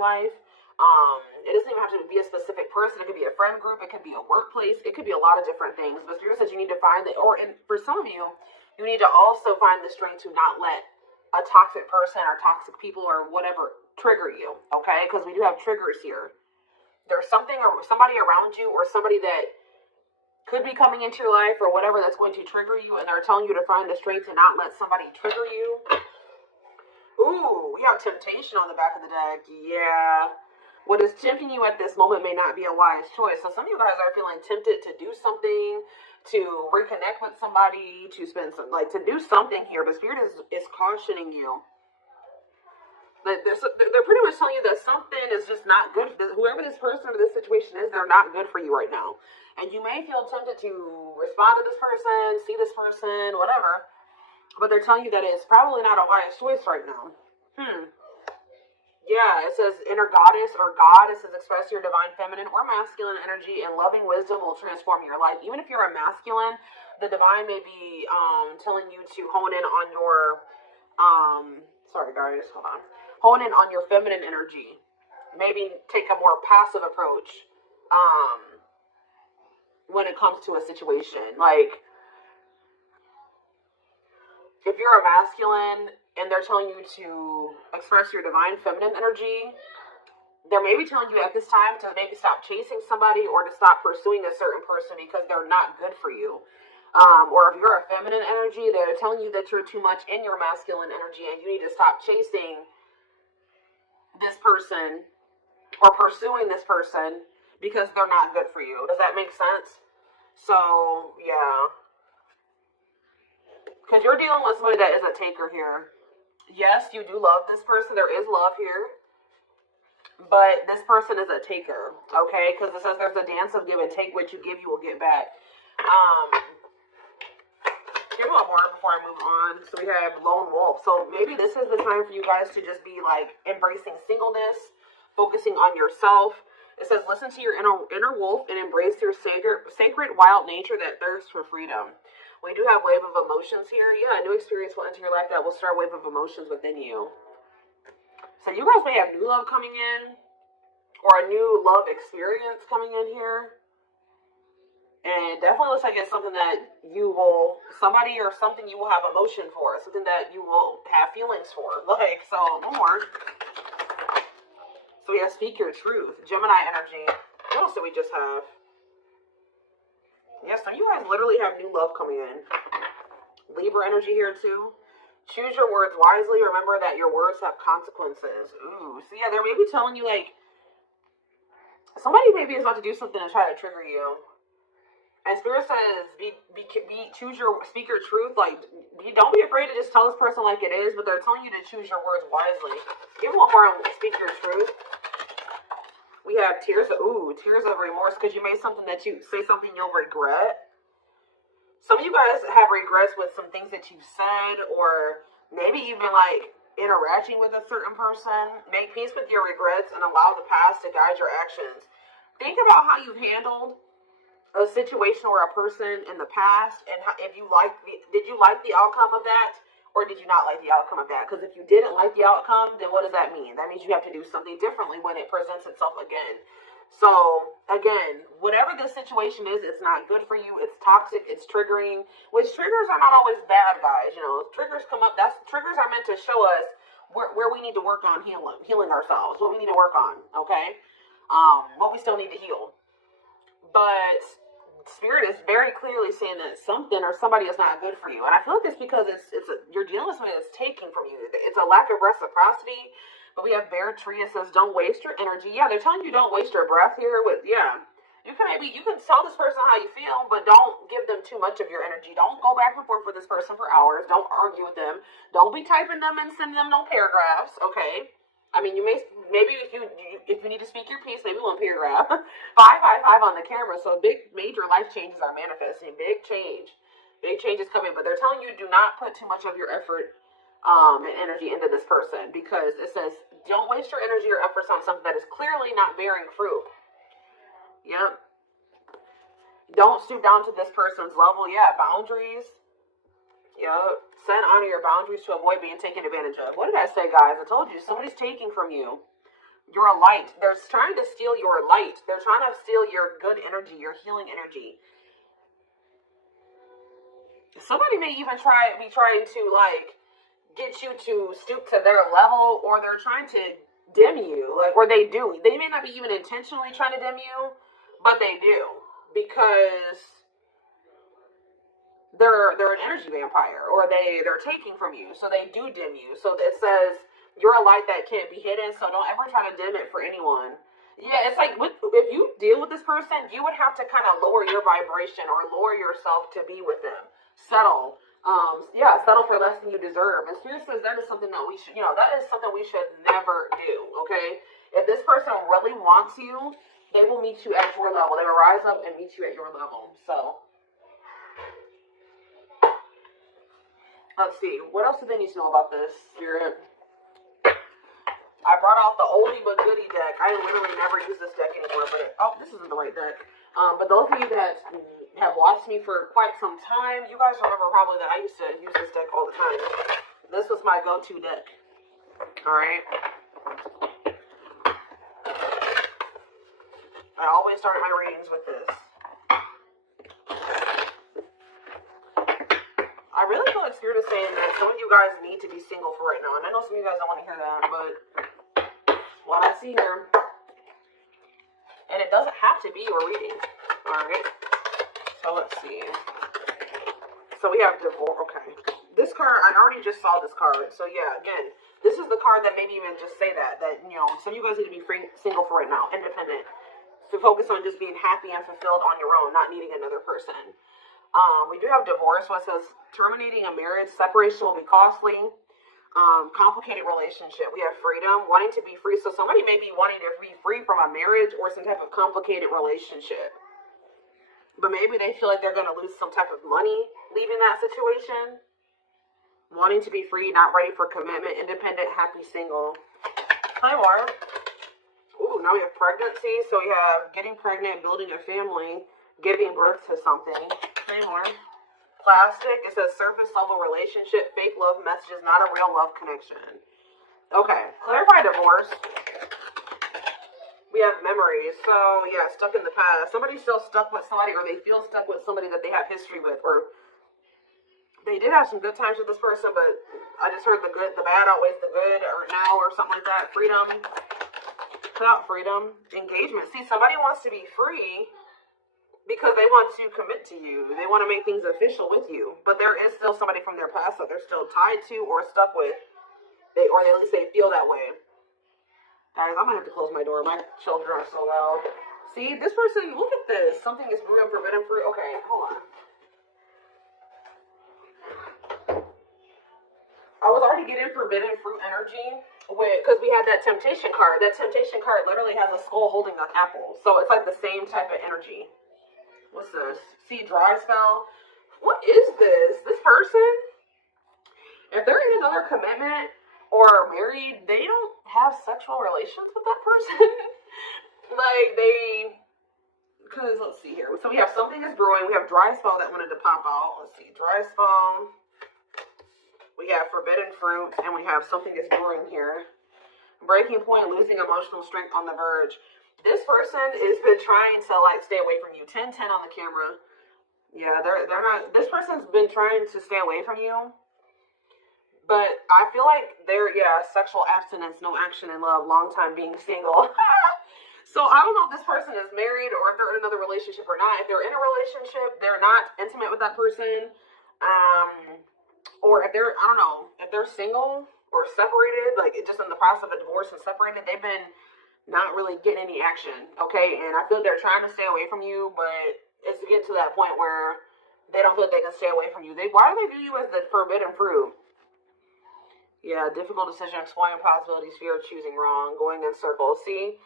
life. It doesn't even have to be a specific person. It could be a friend group. It could be a workplace. It could be a lot of different things. But Spirit says you need to find that, and for some of you, you need to also find the strength to not let a toxic person or toxic people or whatever trigger you. Okay, because we do have triggers here. There's something or somebody around you or somebody that could be coming into your life or whatever that's going to trigger you, and they're telling you to find the strength to not let somebody trigger you. Ooh, we have temptation on the back of the deck. Yeah. What is tempting you at this moment may not be a wise choice. So some of you guys are feeling tempted to do something, to reconnect with somebody, to spend some, to do something here. But Spirit is cautioning you. They're pretty much telling you that something is just not good. Whoever this person or this situation is, they're not good for you right now. And you may feel tempted to respond to this person, see this person, whatever. But they're telling you that it's probably not a wise choice right now. Yeah, it says inner goddess or God. It says express your divine feminine or masculine energy, and loving wisdom will transform your life. Even if you're a masculine, the divine may be telling you to hone in on your sorry guys, hold on. Hone in on your feminine energy. Maybe take a more passive approach when it comes to a situation. Like, if you're a masculine and they're telling you to express your divine feminine energy, they're maybe telling you at this time to maybe stop chasing somebody or to stop pursuing a certain person because they're not good for you. Or if you're a feminine energy, they're telling you that you're too much in your masculine energy and you need to stop chasing this person or pursuing this person because they're not good for you. Does that make sense? So, yeah. Because you're dealing with somebody that is a taker here. Yes, you do love this person. There is love here. But this person is a taker, okay? Because it says there's a dance of give and take. What you give, you will get back. Give me one more before I move on. So we have Lone Wolf. So maybe this is the time for you guys to just be like embracing singleness, focusing on yourself. It says listen to your inner wolf and embrace your sacred wild nature that thirsts for freedom. We do have wave of emotions here. Yeah, a new experience will enter your life that will start a wave of emotions within you. So you guys may have new love coming in or a new love experience coming in here. And it definitely looks like it's something that somebody or something you will have emotion for. Something that you will have feelings for. Like, so, no more. So we have speak your truth. Gemini energy. What else do we just have? Yes, so you guys literally have new love coming in. Libra energy here too. Choose your words wisely. Remember that your words have consequences. Ooh. So yeah, they're maybe telling you like somebody maybe is about to do something to try to trigger you. And Spirit says speak your truth. Like, don't be afraid to just tell this person like it is, but they're telling you to choose your words wisely. Give one more on speak your truth. We have tears of remorse because you made something that you say something you'll regret. Some of you guys have regrets with some things that you said, or maybe even like interacting with a certain person. Make peace with your regrets and allow the past to guide your actions. Think about how you've handled a situation or a person in the past, and did you like the outcome of that, or did you not like the outcome of that? Because if you didn't like the outcome, then what does that mean? That means you have to do something differently when it presents itself again. So again, whatever the situation is, it's not good for you. It's toxic. It's triggering. Which triggers are not always bad, guys. You know, triggers come up. Triggers are meant to show us where we need to work on healing ourselves. What we need to work on. Okay, what we still need to heal. But Spirit is very clearly saying that something or somebody is not good for you, and I feel like it's because you're dealing with somebody that's taking from you. It's a lack of reciprocity. But we have Bear Tree. It says don't waste your energy. Yeah, they're telling you don't waste your breath here. You can tell this person how you feel, but don't give them too much of your energy. Don't go back and forth with this person for hours. Don't argue with them. Don't be typing them and sending them no paragraphs. Okay. I mean, you maybe if you need to speak your piece, maybe one paragraph. 555 on the camera. So big major life changes are manifesting. Big change is coming. But they're telling you do not put too much of your effort and energy into this person, because it says don't waste your energy or efforts on something that is clearly not bearing fruit. Yep. Don't stoop down to this person's level. Yeah, boundaries. Yep. Set and honor your boundaries to avoid being taken advantage of. What did I say, guys? I told you somebody's taking from you. You're a light. They're trying to steal your light. They're trying to steal your good energy, your healing energy. Somebody may even be trying to like get you to stoop to their level, or they're trying to dim you, like, or they do. They may not be even intentionally trying to dim you, but they do, because they're an energy vampire, or they're taking from you, so they do dim you. So it says you're a light that can't be hidden, so don't ever try to dim it for anyone. Yeah, it's like if you deal with this person, you would have to kind of lower your vibration or lower yourself to be with them. Settle. Settle for less than you deserve. And Spirit says that is something that we should, that is something we should never do, okay? If this person really wants you, they will meet you at your level. They will rise up and meet you at your level. So, let's see. What else do they need to know about this, Spirit? I brought out the oldie but goodie deck. I literally never use this deck anymore, but this isn't the right deck. But those of you that have watched me for quite some time, you guys remember probably that I used to use this deck all the time. This was my go-to deck. Alright? I always started my readings with this. I really feel like Spirit is saying that some of you guys need to be single for right now. And I know some of you guys don't want to hear that, but what I see here, and it doesn't have to be your reading. Alright? So let's see. So we have divorce. Okay. This card, I already just saw this card. So yeah, again, this is the card that maybe even just say that some of you guys need to be single for right now, independent. To focus on just being happy and fulfilled on your own, not needing another person. We do have divorce, what says terminating a marriage, separation will be costly. Complicated relationship. We have freedom, wanting to be free. So somebody may be wanting to be free from a marriage or some type of complicated relationship. But maybe they feel like they're going to lose some type of money leaving that situation. Wanting to be free, not ready for commitment, independent, happy, single. Hi, more. Ooh, now we have pregnancy. So we have getting pregnant, building a family, giving birth to something. Hi, more. Plastic, it says surface level relationship, fake love messages, not a real love connection. Okay, clarify divorce. We have memories. So yeah, stuck in the past. Somebody's still stuck with somebody, or they feel stuck with somebody that they have history with, or they did have some good times with this person, but I just heard the bad outweighs the good, or now, or something like that. Freedom. Put out freedom. Engagement. See, somebody wants to be free because they want to commit to you. They want to make things official with you. But there is still somebody from their past that they're still tied to or stuck with. Or at least they feel that way. Guys, I'm going to have to close my door. My children are so loud. See, this person, look at this. Something is brewing forbidden fruit. Okay, hold on. I was already getting forbidden fruit energy because we had that temptation card. That temptation card literally has a skull holding an apple. So it's like the same type of energy. What's this? See, dry spell. What is this? This person, if they're in another commitment or married, they don't have sexual relations with that person. Because let's see here. So we have something is brewing. We have dry spell that wanted to pop out. Let's see, dry spell. We have forbidden fruit, and we have something is brewing here. Breaking point, losing emotional strength on the verge. This person has been trying to stay away from you. 10-10 on the camera. Yeah, they're not. This person's been trying to stay away from you, but I feel like sexual abstinence, no action in love, long time being single. So I don't know if this person is married or if they're in another relationship or not. If they're in a relationship, they're not intimate with that person. Or if they're, I don't know, if they're single or separated, just in the process of a divorce and separated, they've been not really getting any action, okay? And I feel they're trying to stay away from you, but it's getting to that point where they don't feel like they can stay away from you. Why do they view you as the forbidden fruit? Yeah, difficult decision, exploring possibilities, fear of choosing wrong, going in circles. See?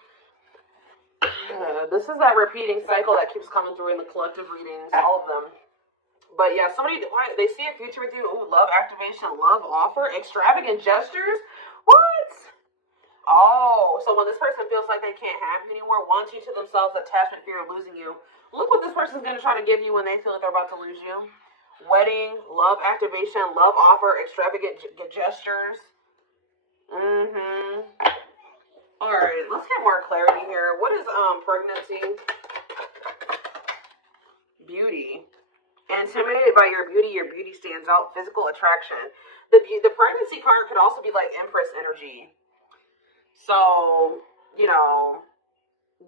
This is that repeating cycle that keeps coming through in the collective readings, all of them. But yeah, they see a future with you. Ooh, love activation, love offer, extravagant gestures. What? Oh, so when this person feels like they can't have you anymore, wants you to themselves, attachment, fear of losing you. Look what this person's going to try to give you when they feel like they're about to lose you. Wedding, love activation, love offer, extravagant gestures. All right, let's get more clarity here. What is pregnancy? Beauty. Intimidated by your beauty stands out. Physical attraction. The pregnancy card could also be like Empress energy. So, you know,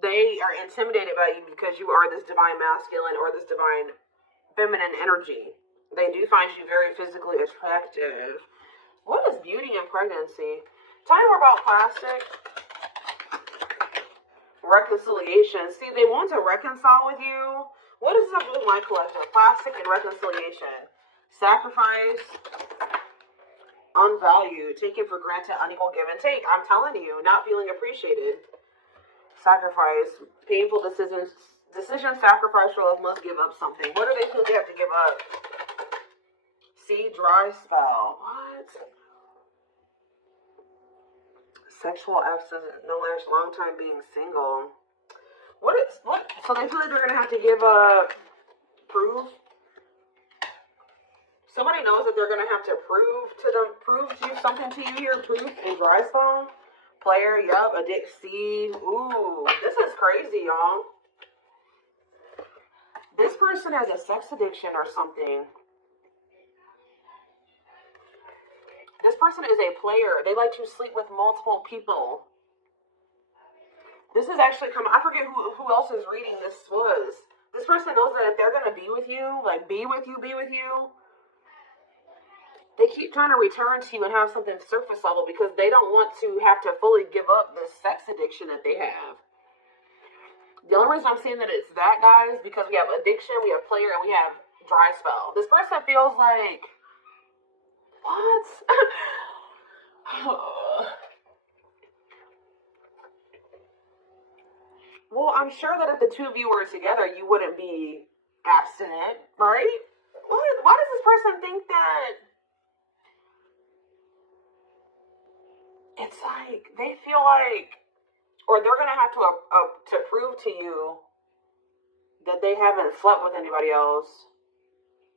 they are intimidated by you because you are this divine masculine or this divine feminine energy. They do find you very physically attractive. What is beauty and pregnancy? Tell me more about plastic. Reconciliation. See, they want to reconcile with you. What does this have to do with my collective? Plastic and reconciliation. Sacrifice. Unvalued. Taken for granted. Unequal give and take. I'm telling you, not feeling appreciated. Sacrifice. Painful decisions. Sacrifice for love, must give up something. What do they feel they have to give up? See, dry spell. What? Sexual absence, no last long time being single. What? So they feel like they're gonna have to give up proof. Somebody knows that they're gonna have to prove to you something to you here. Proof and dry spell. Player, yup, addict. See, ooh, this is crazy, y'all. This person has a sex addiction or something. This person is a player. They like to sleep with multiple people. This is actually coming. I forget who else is reading this was. This person knows that if they're going to be with you, like be with you, they keep trying to return to you and have something surface level because they don't want to have to fully give up this sex addiction that they have. The only reason I'm saying that it's that, guys, is because we have addiction, we have player, and we have dry spell. This person feels like... What? Well, I'm sure that if the two of you were together, you wouldn't be abstinent, right? What? Why does this person think that? It's like they feel like, or they're gonna have to prove to you that they haven't slept with anybody else.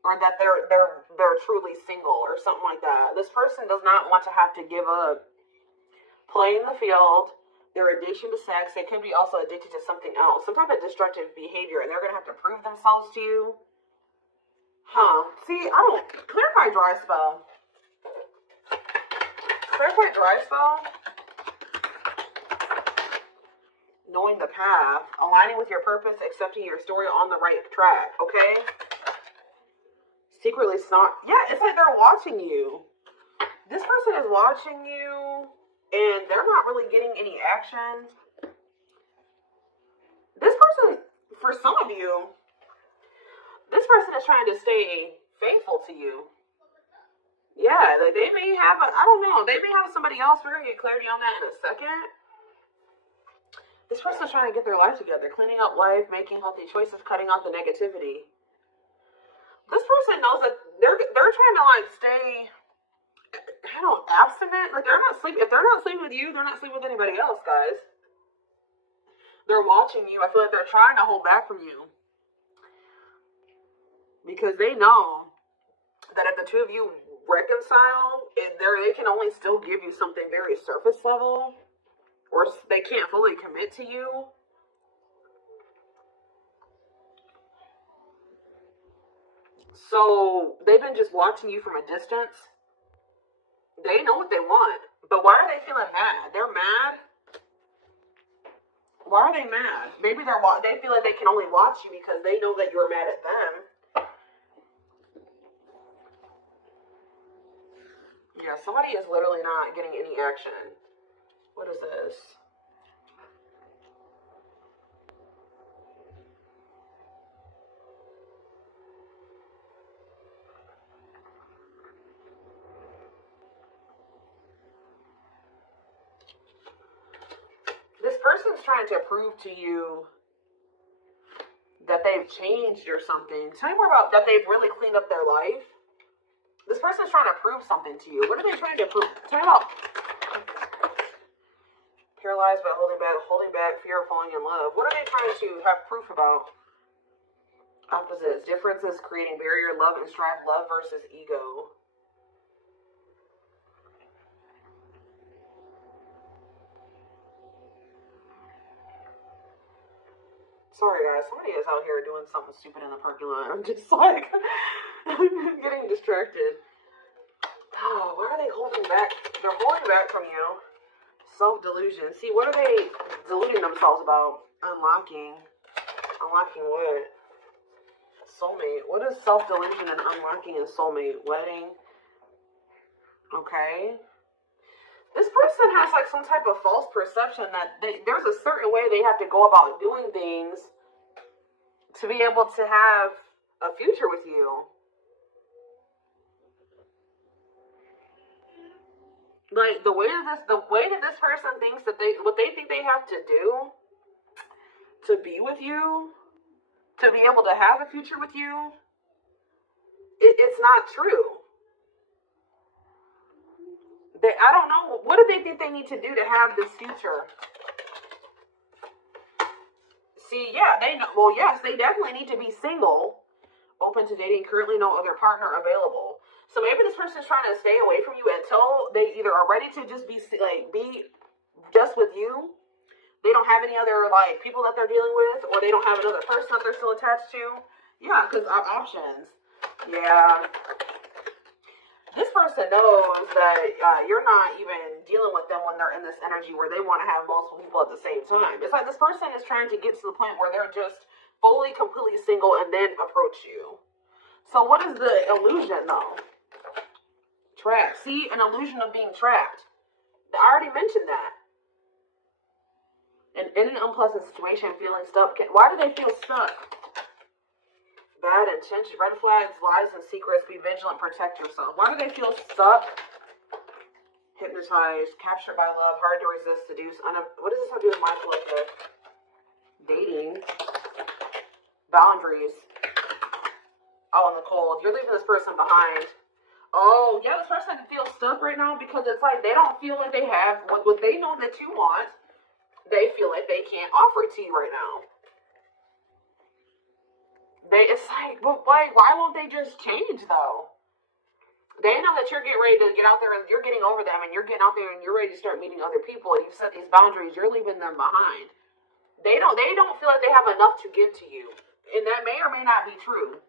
Or that they're truly single or something like that. This person does not want to have to give up playing the field, their addiction to sex. They could be also addicted to something else, some type of destructive behavior, and they're going to have to prove themselves to you. See, I don't... Clarify dry spell. Clarify dry spell. Knowing the path, aligning with your purpose, accepting your story on the right track, okay? Secretly snot. Yeah, it's like they're watching you. This person is watching you, and they're not really getting any action. This person, for some of you, this person is trying to stay faithful to you. Yeah, like they may have, I don't know, they may have somebody else. We're going to get clarity on that in a second. This person is trying to get their life together, cleaning up life, making healthy choices, cutting out the negativity. This person knows that they're trying to like stay, I don't know, abstinent. Like they're not sleeping. If they're not sleeping with you, they're not sleeping with anybody else, guys. They're watching you. I feel like they're trying to hold back from you because they know that if the two of you reconcile, they can only still give you something very surface level, or they can't fully commit to you. So they've been just watching you from a distance. They know what they want. But why are they feeling mad? They're mad. Why are they mad? Maybe they feel like they can only watch you because they know that you're mad at them. Yeah, somebody is literally not getting any action. What is this? This person's trying to prove to you that they've changed or something. Tell me more about that. They've really cleaned up their life. This person's trying to prove something to you. What are they trying to prove? Tell me about paralyzed by holding back, fear of falling in love. What are they trying to have proof about? Opposites, differences, creating barrier, love and strife, love versus ego. guys. Somebody is out here doing something stupid in the parking lot. I'm just like, I'm getting distracted. Oh, why are they holding back? They're holding back from you. Self-delusion. See, what are they deluding themselves about? Unlocking. Unlocking what? Soulmate. What is self-delusion and unlocking and soulmate? Wedding. Okay. This person has like some type of false perception that there's a certain way they have to go about doing things to be able to have a future with you. Like the way that this person thinks that what they think they have to do to be with you, to be able to have a future with you, it's not true. I don't know, what do they think they need to do to have this future? See, yeah, they know. Well, yes, they definitely need to be single, open to dating, currently no other partner available. So maybe this person's trying to stay away from you until they either are ready to just be just with you. They don't have any other like people that they're dealing with, or they don't have another person that they're still attached to. Yeah, because options. Yeah. This person knows that you're not even dealing with them when they're in this energy where they want to have multiple people at the same time. It's like this person is trying to get to the point where they're just fully, completely single and then approach you. So what is the illusion though? Trapped. See, an illusion of being trapped. I already mentioned that. And in an unpleasant situation, feeling stuck. Why do they feel stuck? Bad intention, red flags, lies, and secrets. Be vigilant, protect yourself. Why do they feel stuck? Hypnotized, captured by love, hard to resist, seduce. What does this have to do with my collective? Dating. Boundaries. Oh, in the cold. You're leaving this person behind. Oh, yeah, this person feels stuck right now because it's like they don't feel like they have what they know that you want. They feel like they can't offer it to you right now. It's like, but why won't they just change though? They know that you're getting ready to get out there and you're getting over them and you're getting out there and you're ready to start meeting other people and you've set these boundaries. You're leaving them behind. They don't feel like they have enough to give to you, and that may or may not be true.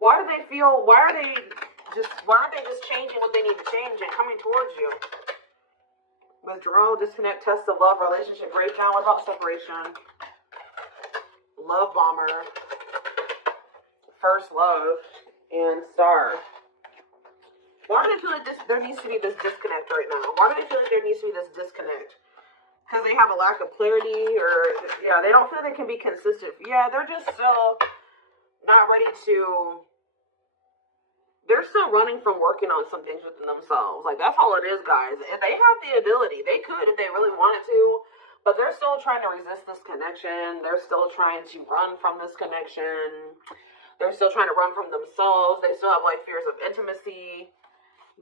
Why are they just changing what they need to change and coming towards you? Withdrawal, disconnect, test of love, relationship breakdown. What about separation? Love bomber, first love, and star. Why do they feel like there needs to be this disconnect right now? Why do they feel like there needs to be this disconnect? Because they have a lack of clarity, or yeah, they don't feel they can be consistent. Yeah, they're just still not ready to. They're still running from working on some things within themselves. Like, that's all it is, guys. If they have the ability, they could if they really wanted to, but they're still trying to resist this connection. They're still trying to run from this connection. They're still trying to run from themselves. They still have, like, fears of intimacy.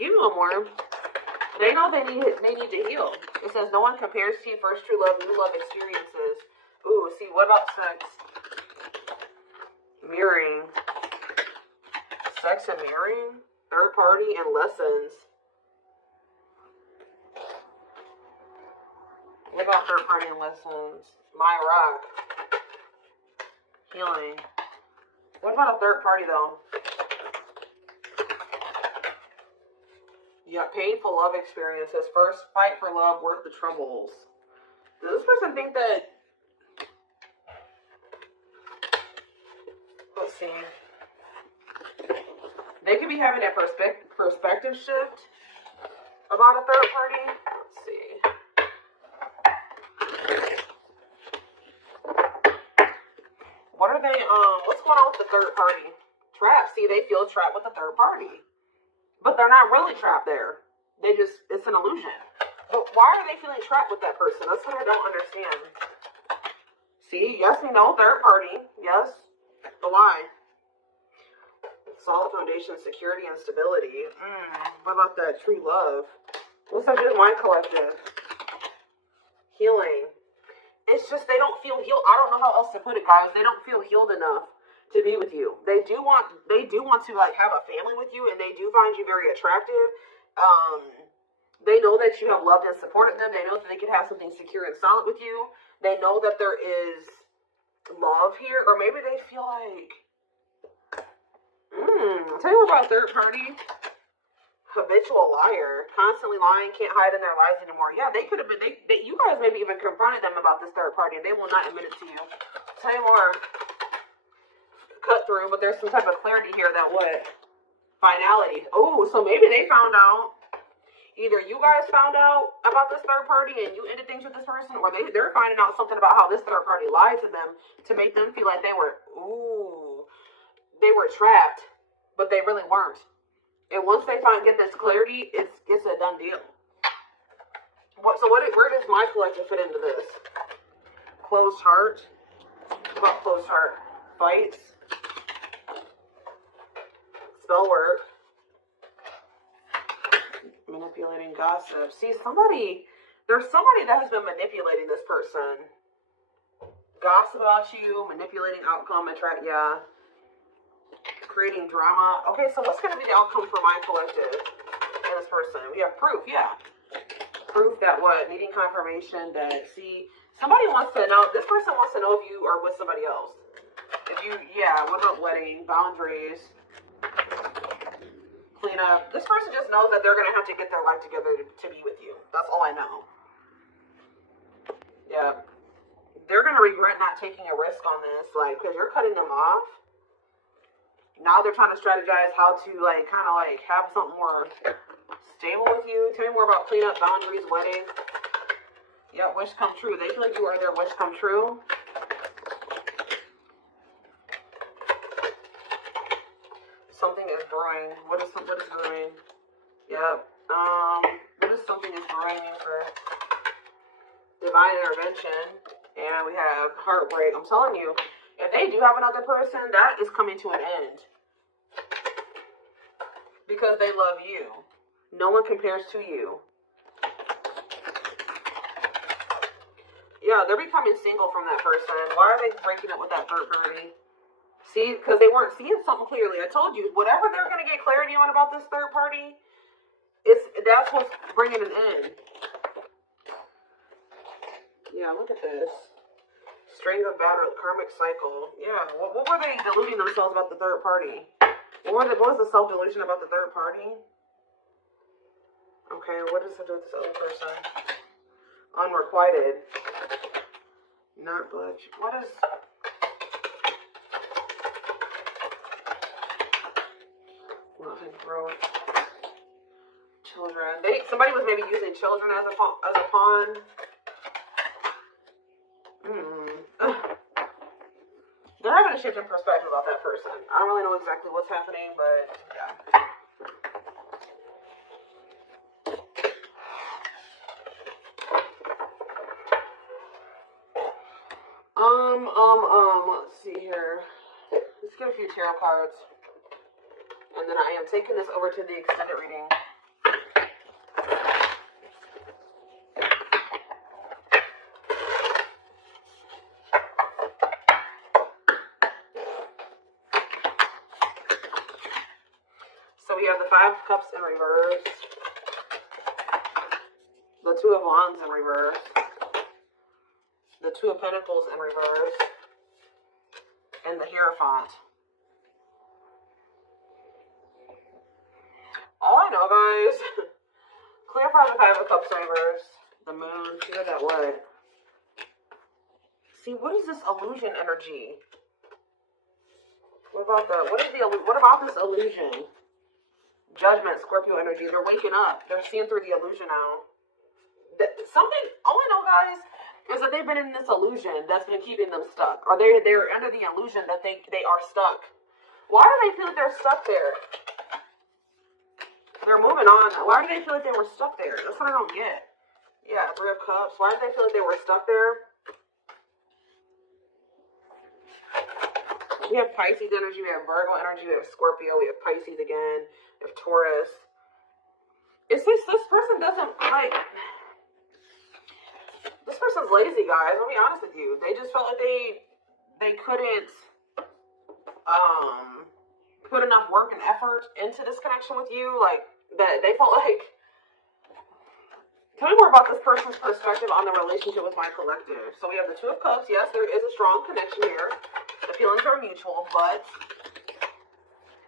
Give me one more. They know they need to heal. It says, no one compares to you, first true love, new love experiences. Ooh, see, what about sex? Mirroring. Sex and mirroring, third party, and lessons. What about third party and lessons? My rock. Healing. What about a third party though? Yeah, painful love experiences. First, fight for love, worth the troubles. Does this person think that... Let's see. They could be having a perspective shift about a third party. Let's see. What are they, what's going on with the third party? Trapped. See, they feel trapped with the third party. But they're not really trapped there. It's an illusion. But why are they feeling trapped with that person? That's what I don't understand. See, yes, we know, third party. Yes. But why? Solid foundation, security, and stability. What about that true love? What's up with my collective? Healing. It's just they don't feel healed. I don't know how else to put it, guys. They don't feel healed enough to be with you. They do want to like have a family with you, and they do find you very attractive. They know that you have loved and supported them. They know that they can have something secure and solid with you. They know that there is love here, or maybe they feel like, tell you about third party. Habitual liar, constantly lying, can't hide in their lies anymore. Yeah, they could have been, you guys maybe even confronted them about this third party, and they will not admit it to you. Tell you more. Cut through, but there's some type of clarity here that what? Finality. Oh, so maybe they found out. Either you guys found out about this third party and you ended things with this person, or they're finding out something about how this third party lied to them to make them feel like they were trapped, but they really weren't. And once they get this clarity, it's a done deal. Where does my collective fit into this? Closed heart. What about closed heart? Fights. Spell work. Manipulating gossip. See, there's somebody that has been manipulating this person. Gossip about you, manipulating outcome, creating drama. Okay, so what's going to be the outcome for my collective and this person? We have proof, Proof that what? Needing confirmation that, see, somebody wants to know, this person wants to know if you are with somebody else. What about wedding, boundaries, clean up. This person just knows that they're going to have to get their life together to be with you. That's all I know. Yeah. They're going to regret not taking a risk on this, because you're cutting them off. Now they're trying to strategize how to, have something more stable with you. Tell me more about cleanup, boundaries, wedding. Yeah, wish come true. They feel like you are their wish come true. Something is brewing. What is brewing? Yep. What is something is brewing for divine intervention? And we have heartbreak. I'm telling you, if they do have another person, that is coming to an end. Because they love you. No one compares to you. Yeah, they're becoming single from that person. Why are they breaking up with that third party? See, because they weren't seeing something clearly. I told you, whatever they're going to get clarity on about this third party, that's what's bringing an end. Yeah, look at this. String of battle, karmic cycle. Yeah, what were they deluding themselves about the third party? What was the self-delusion about the third party? Okay, what does it do with this other person? Unrequited. Not budge. What is... Loving growth. Children. Somebody was maybe using children as a pawn. They're having a shift in perspective about that person. I don't really know exactly what's happening, but yeah. Let's see here. Let's get a few tarot cards. And then I am taking this over to the extended reading. So we have the Five of Cups in reverse. The Two of Wands in reverse. The Two of Pentacles in reverse. And the Hierophant. All I know, guys, clarify the Five of Cups in reverse. The Moon, clear that wood. See, what is this illusion energy? What about this illusion? Judgment, Scorpio energy. They're waking up. They're seeing through the illusion now. All I know, guys, is that they've been in this illusion that's been keeping them stuck. Or they're under the illusion that they are stuck. Why do they feel like they're stuck there? They're moving on. Why do they feel like they were stuck there? That's what I don't get. Yeah, Three of Cups. Why do they feel like they were stuck there? We have Pisces energy. We have Virgo energy. We have Scorpio. We have Pisces again. We have Taurus. It's this person doesn't like... This person's lazy, guys. I'll be honest with you. They just felt like they couldn't put enough work and effort into this connection with you. Like, that they felt like Tell me more about this person's perspective on the relationship with my collective. So we have the Two of Cups. Yes, there is a strong connection here. The feelings are mutual, but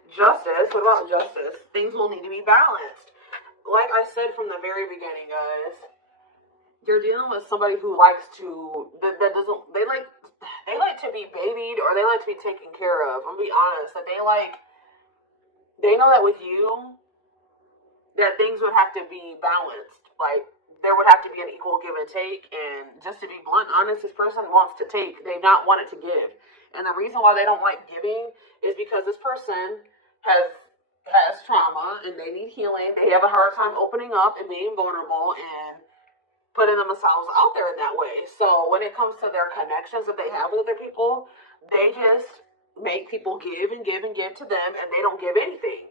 justice. What about justice? Things will need to be balanced. Like I said from the very beginning, guys, you're dealing with somebody who likes to they like to be babied, or they like to be taken care of. I'm gonna be honest, that they know that with you that things would have to be balanced. Like, there would have to be an equal give and take. And just to be blunt, honest, this person wants to take. They not want it to give. And the reason why they don't like giving is because this person has trauma and they need healing. They have a hard time opening up and being vulnerable and putting themselves out there in that way. So when it comes to their connections that they have with other people, they just make people give and give and give to them, and they don't give anything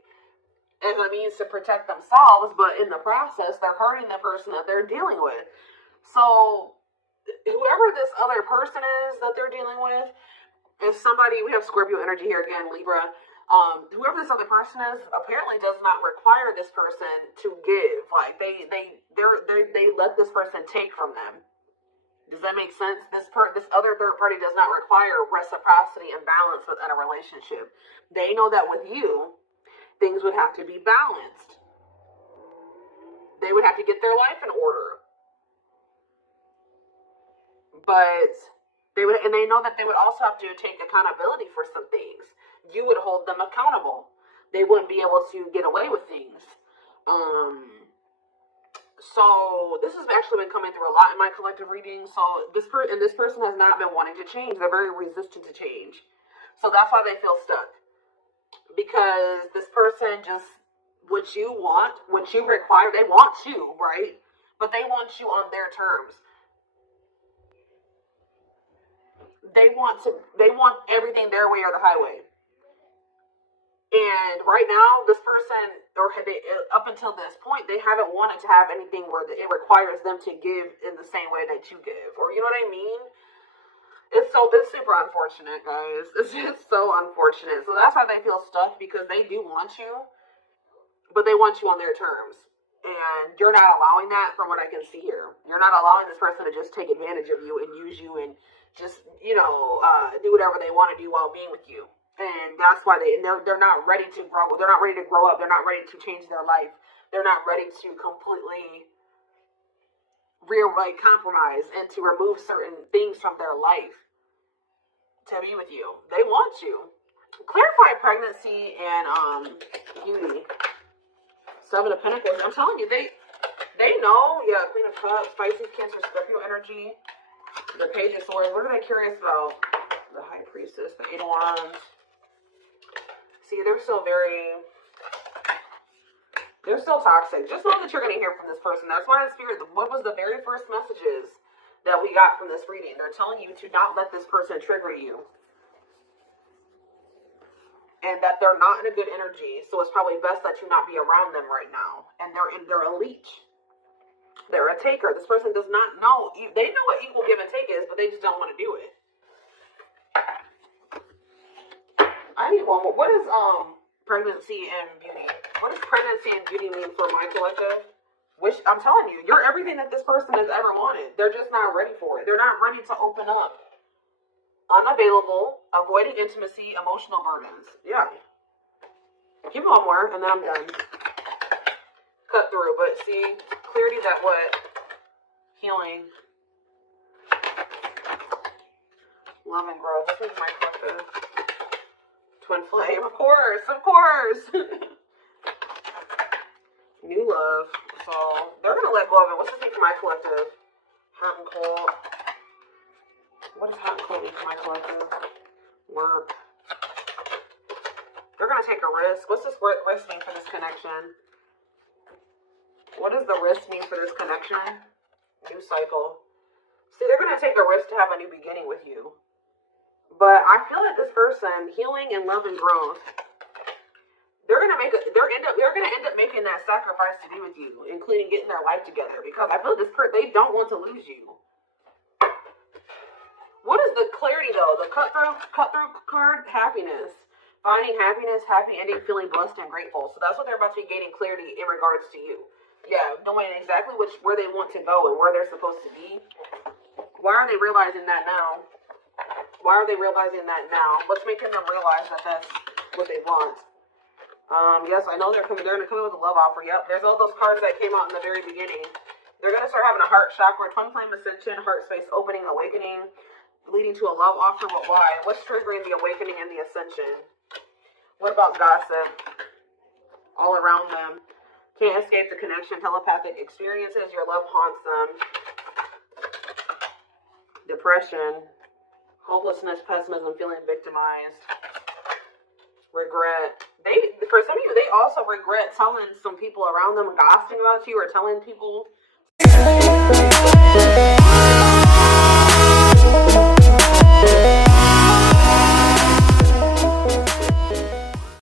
as a means to protect themselves, but in the process, they're hurting the person that they're dealing with. So whoever this other person is that they're dealing with is somebody, we have Scorpio energy here again, Libra. Whoever this other person is apparently does not require this person to give. Like, they let this person take from them. Does that make sense? This other third party does not require reciprocity and balance within a relationship. They know that with you, things would have to be balanced. They would have to get their life in order. But they know that they would also have to take accountability for some things. You would hold them accountable. They wouldn't be able to get away with things. So this has actually been coming through a lot in my collective reading. So this person has not been wanting to change. They're very resistant to change. So that's why they feel stuck. Because this person just, what you want, what you require, they want you, right? But they want you on their terms. They want everything their way or the highway. And right now, this person, up until this point, they haven't wanted to have anything where it requires them to give in the same way that you give. Or, you know what I mean? It's super unfortunate, guys. It's just so unfortunate. So that's why they feel stuck, because they do want you, but they want you on their terms. And you're not allowing that from what I can see here. You're not allowing this person to just take advantage of you and use you and just, do whatever they want to do while being with you. And that's why they're not ready to grow. They're not ready to grow up. They're not ready to change their life. They're not ready to completely compromise and to remove certain things from their life to be with you. They want you. Clarify pregnancy and beauty. 7 of Pentacles. I'm telling you, they know. Yeah, Queen of Cups, Pisces, Cancer, Scorpio energy. The Page of Swords. What are they curious about? The High Priestess, the 8 of Wands. See, they're still toxic. Just know that you're going to hear from this person. That's why what was the very first messages that we got from this reading? They're telling you to not let this person trigger you. And that they're not in a good energy. So it's probably best that you not be around them right now. And they're a leech. They're a taker. This person does not know. They know what equal give and take is, but they just don't want to do it. I need one more. What is pregnancy and beauty? What does pregnancy and beauty mean for my collective? I'm telling you, you're everything that this person has ever wanted. They're just not ready for it. They're not ready to open up. Unavailable, avoiding intimacy, emotional burdens. Yeah. Give me one more, and then I'm done. Cut through, but see, clarity that what? Healing. Love and growth. This is my collective. Twin flame, of course. New love. So they're gonna let go of it. What's the thing for my collective? Hot and cold. What is hot and cold for my collective? Work. They're gonna take a risk. What's this risk mean for this connection? What does the risk mean for this connection? New cycle. See, they're gonna take a risk to have a new beginning with you. But I feel like this person, healing and love and growth, they're gonna end up making that sacrifice to be with you, including getting their life together. Because I feel like they don't want to lose you. What is the clarity though? The cut through card, happiness, finding happiness, happy ending, feeling blessed and grateful. So that's what they're about to be gaining clarity in regards to you. Yeah, knowing exactly where they want to go and where they're supposed to be. Why are they realizing that now? Why are they realizing that now? What's making them realize that that's what they want? Yes, I know they're gonna come in with a love offer. Yep, there's all those cards that came out in the very beginning. They're gonna start having a heart chakra, twin flame ascension, heart space opening, awakening, leading to a love offer. But why? What's triggering the awakening and the ascension? What about gossip? All around them. Can't escape the connection, telepathic experiences. Your love haunts them. Depression, hopelessness, pessimism, feeling victimized, regret. For some of you, they also regret telling some people around them, gossiping about you, or telling people